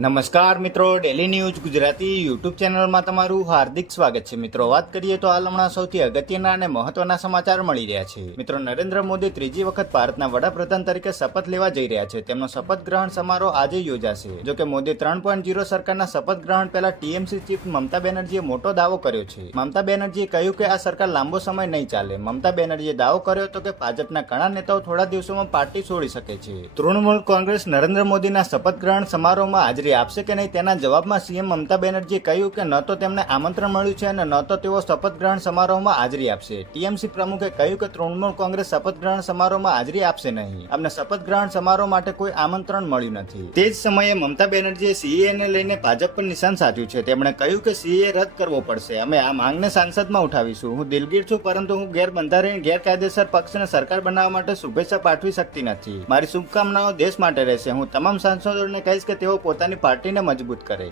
નમસ્કાર મિત્રો, daily news Gujarati YouTube ચેનલમાં તમારું હાર્દિક સ્વાગત છે. મિત્રો, વાત કરીએ તો હાલ હમણાં સૌથી અગત્યના અને મહત્વના સમાચાર મળી રહ્યા છે. મિત્રો, નરેન્દ્ર મોદી ત્રીજી વખત ભારતના વડાપ્રધાન તરીકે શપથ લેવા જઈ રહ્યા છે. તેમનો શપથ ગ્રહણ સમારોહ આજે યોજાશે. જોકે મોદી 3.0 સરકારના શપથ ગ્રહણ પહેલા ટીએમસી ચીફ મમતા બેનર્જીએ મોટો દાવો કર્યો છે. મમતા બેનર્જીએ કહ્યું કે આ સરકાર લાંબો સમય નહીં ચાલે. મમતા બેનર્જીએ દાવો કર્યો હતો કે ભાજપના ઘણા નેતાઓ થોડા દિવસોમાં પાર્ટી છોડી શકે છે. તૃણમૂલ કોંગ્રેસ નરેન્દ્ર મોદીના શપથ ગ્રહણ સમારોહમાં હાજરી આપશે કે નહીં તેના જવાબમાં સીએમ મમતા બેનર્જીએ કહ્યું કે ન તો તેમને આમંત્રણ મળ્યું છે અને ન તો તેઓ શપથ ગ્રહણ સમારોહમાં હાજરી આપશે. ટીએમસી પ્રમુખે કહ્યું કે તૃણમૂલ કોંગ્રેસ શપથ ગ્રહણ સમારોહમાં હાજરી આપશે નહીં. અમને શપથ ગ્રહણ સમારોહ માટે કોઈ આમંત્રણ મળ્યું નથી. તે જ સમયે મમતા બેનર્જીએ સીએને લઈને ભાજપ પર નિશાન સાધ્યું છે. તેમણે કહ્યું કે સીએ રદ કરવો પડશે. અમે આ માંગને સંસદમાં ઉઠાવીશું. હું દિલગીર છું, પરંતુ હું ગેરબંધારણીય ગેરકાયદેસર પક્ષને સરકાર બનાવવા માટે શુભેચ્છા પાઠવી શકતી નથી. મારી શુભકામનાઓ દેશ માટે રહેશે. હું તમામ સાંસદોને કહીશ કે તેઓ પોતાની પાર્ટીને મજબૂત કરે.